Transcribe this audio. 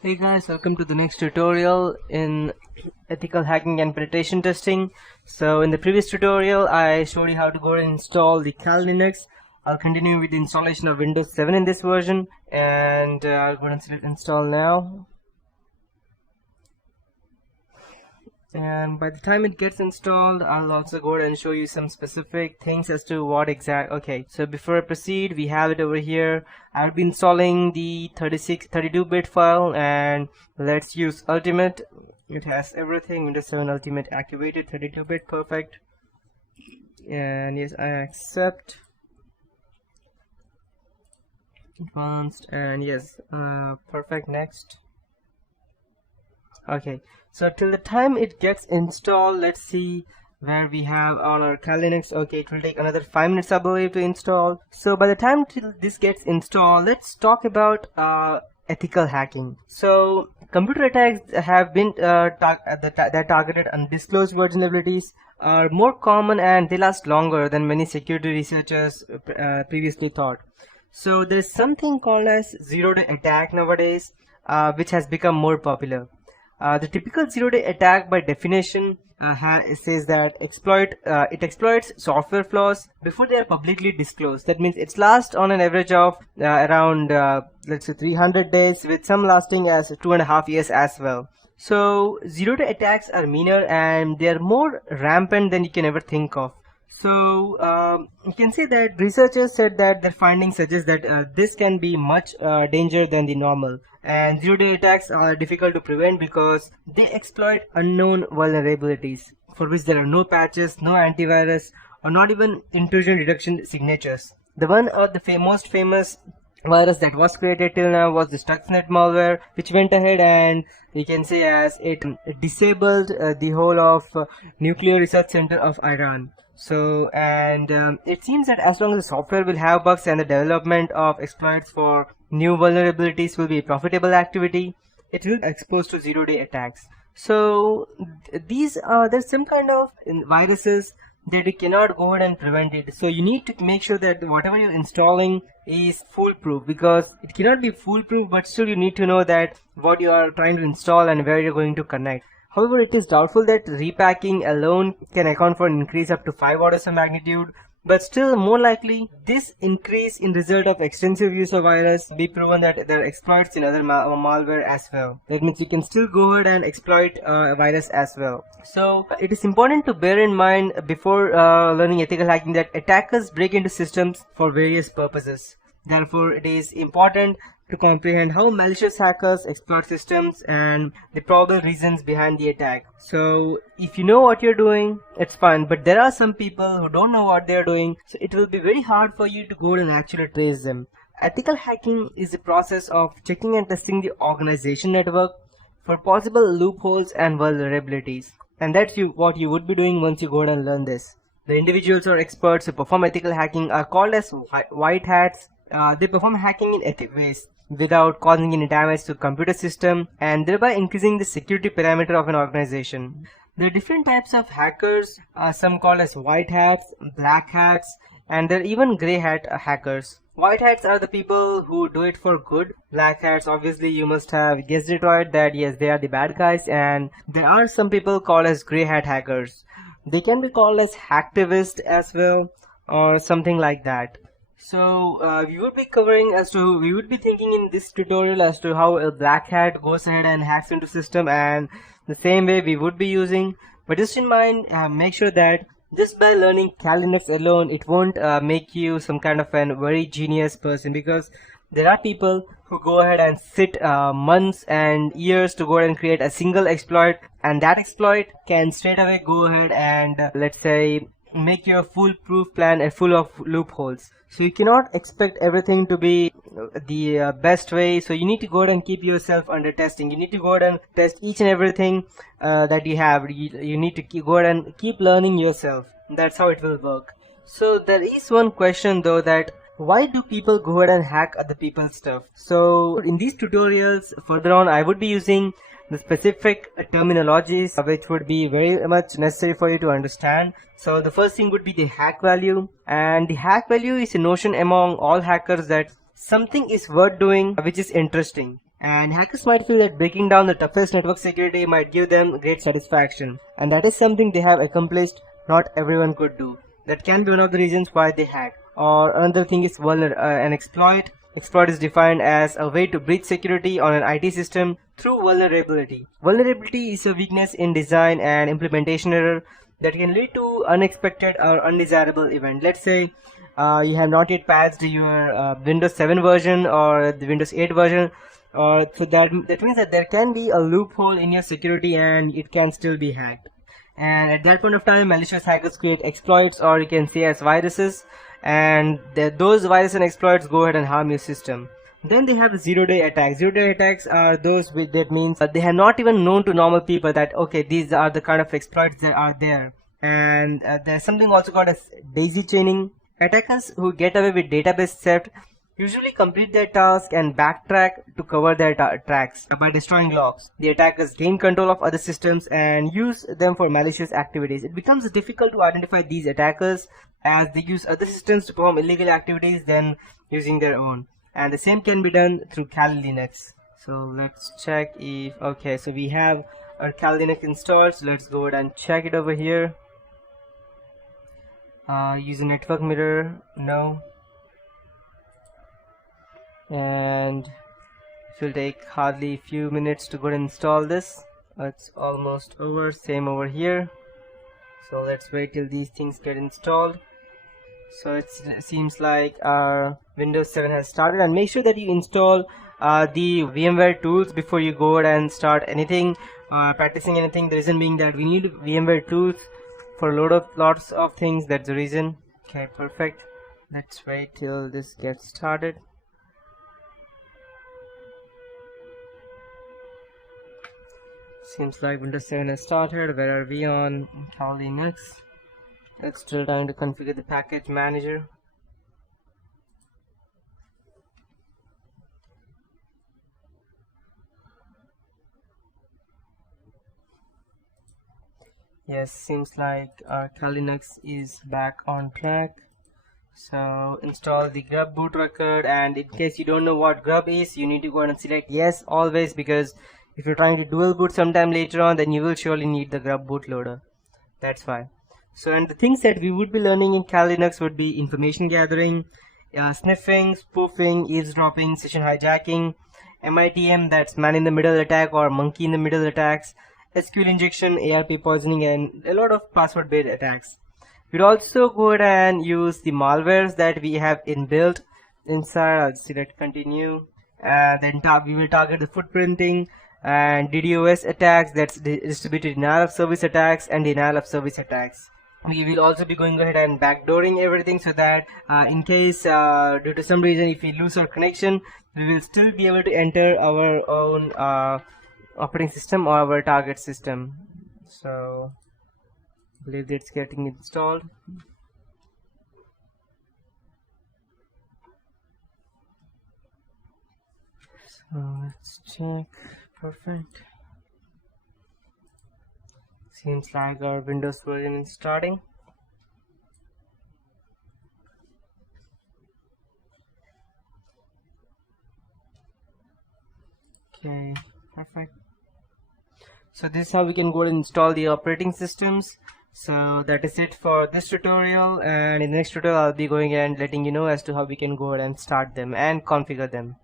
Hey guys, welcome to the next tutorial in ethical hacking and penetration testing. So in the previous tutorial I showed you how to go and install the Kali Linux. I'll continue with the installation of Windows 7 in this version, and I'll go and select install now. And by the time it gets installed, I'll also go and show you some specific things as to what okay, so before I proceed, we have it over here. I'll be installing the 32-bit file, and let's use Ultimate. It has everything. Windows 7 Ultimate activated, 32-bit, perfect. And yes, I accept. Advanced, and yes, perfect, next. Okay, so till the time it gets installed, let's see where we have on our Kali Linux. Okay, it will take another 5 minutes, I believe, to install. So by the time till this gets installed, let's talk about ethical hacking. So computer attacks have been that targeted undisclosed vulnerabilities are more common, and they last longer than many security researchers previously thought. So there is something called as zero-day attack nowadays, which has become more popular. The typical zero-day attack, by definition, says that it exploits software flaws before they are publicly disclosed. That means it lasts on an average of around let's say 300 days, with some lasting as 2.5 years as well. So zero-day attacks are meaner, and they are more rampant than you can ever think of. So you can say that researchers said that their findings suggest that this can be much danger than the normal. And zero-day attacks are difficult to prevent because they exploit unknown vulnerabilities for which there are no patches, no antivirus, or not even intrusion detection signatures. The one of the most famous virus that was created till now was the Stuxnet malware, which went ahead and you can say as it disabled the whole of nuclear research center of Iran. So, and it seems that as long as the software will have bugs and the development of exploits for new vulnerabilities will be a profitable activity, it will be exposed to zero-day attacks. So there's some kind of viruses that you cannot go ahead and prevent it. So you need to make sure that whatever you're installing is foolproof, because it cannot be foolproof, but still you need to know that what you are trying to install and where you're going to connect. However, it is doubtful that repacking alone can account for an increase up to 5 orders of magnitude, but still more likely this increase in result of extensive use of virus be proven that there are exploits in other malware as well. That means you can still go ahead and exploit a virus as well. So it is important to bear in mind before learning ethical hacking that attackers break into systems for various purposes. Therefore, it is important to comprehend how malicious hackers exploit systems and the probable reasons behind the attack. So if you know what you're doing, it's fine, but there are some people who don't know what they're doing, so it will be very hard for you to go and actually trace them. Ethical hacking is the process of checking and testing the organization network for possible loopholes and vulnerabilities. And that's what you would be doing once you go and learn this. The individuals or experts who perform ethical hacking are called as white hats. They perform hacking in ethical ways without causing any damage to computer system, and thereby increasing the security parameter of an organization. There are different types of hackers, some called as white hats, black hats, and there are even grey hat hackers. White hats are the people who do it for good. Black hats, obviously you must have guessed it right, that yes, they are the bad guys, and there are some people called as grey hat hackers. They can be called as hacktivists as well, or something like that. So we would be thinking in this tutorial as to how a black hat goes ahead and hacks into system, and the same way we would be using. But just in mind, make sure that just by learning Kali Linux alone, it won't make you some kind of a very genius person, because there are people who go ahead and sit months and years to go ahead and create a single exploit, and that exploit can straight away go ahead and let's say make your foolproof plan full of loopholes. So you cannot expect everything to be the best way. So you need to go ahead and keep yourself under testing. You need to go ahead and test each and everything that you have. You need to go ahead and keep learning yourself. That's how it will work. So there is one question though, that why do people go ahead and hack other people's stuff? So in these tutorials further on, I would be using the specific terminologies which would be very much necessary for you to understand. So the first thing would be the hack value, and the hack value is a notion among all hackers that something is worth doing which is interesting. And hackers might feel that breaking down the toughest network security might give them great satisfaction. And that is something they have accomplished not everyone could do. That can be one of the reasons why they hack. Or another thing is an exploit. Exploit is defined as a way to breach security on an IT system through vulnerability. Vulnerability is a weakness in design and implementation error that can lead to unexpected or undesirable event. Let's say you have not yet patched your Windows 7 version or the Windows 8 version, or so that means that there can be a loophole in your security and it can still be hacked. And at that point of time, malicious hackers create exploits, or you can say as viruses, and those viruses and exploits go ahead and harm your system. Then they have zero-day attacks. Zero-day attacks are those with that means they have not even known to normal people that okay, these are the kind of exploits that are there. And there's something also called as daisy chaining. Attackers who get away with database theft usually complete their task and backtrack to cover their tracks by destroying logs. The attackers gain control of other systems and use them for malicious activities. It becomes difficult to identify these attackers as they use other systems to perform illegal activities than using their own. And the same can be done through Kali Linux. So let's check if, okay, so we have our Kali Linux installed. So let's go ahead and check it over here. Use a network mirror, no. And it will take hardly a few minutes to go and install this. It's almost over. Same over here. So let's wait till these things get installed. So it seems like our Windows 7 has started, and make sure that you install the VMware tools before you go ahead and start anything, practicing anything. The reason being that we need VMware tools for lots of things. That's the reason. Okay, perfect. Let's wait till this gets started. Seems like Windows 7 has started. Where are we on Kali Linux? It's still trying to configure the package manager. Yes, seems like our Kali Linux is back on track. So install the grub boot record, and in case you don't know what grub is, you need to go and select yes always, because if you're trying to dual boot sometime later on, then you will surely need the grub bootloader. That's why. So, and the things that we would be learning in Kali Linux would be information gathering, sniffing, spoofing, eavesdropping, session hijacking, MITM, that's man in the middle attack or monkey in the middle attacks, SQL injection, ARP poisoning, and a lot of password based attacks. We'd also go ahead and use the malwares that we have inbuilt inside. I'll select continue. Then we will target the footprinting and DDoS attacks, that's distributed denial of service attacks and denial of service attacks. We will also be going ahead and backdooring everything, so that in case due to some reason if we lose our connection, we will still be able to enter our own operating system or our target system. So I believe it's getting installed. So let's check. Perfect. Seems like our Windows version is starting. Okay, perfect. So this is how we can go and install the operating systems. So that is it for this tutorial, and in the next tutorial I'll be going and letting you know as to how we can go ahead and start them and configure them.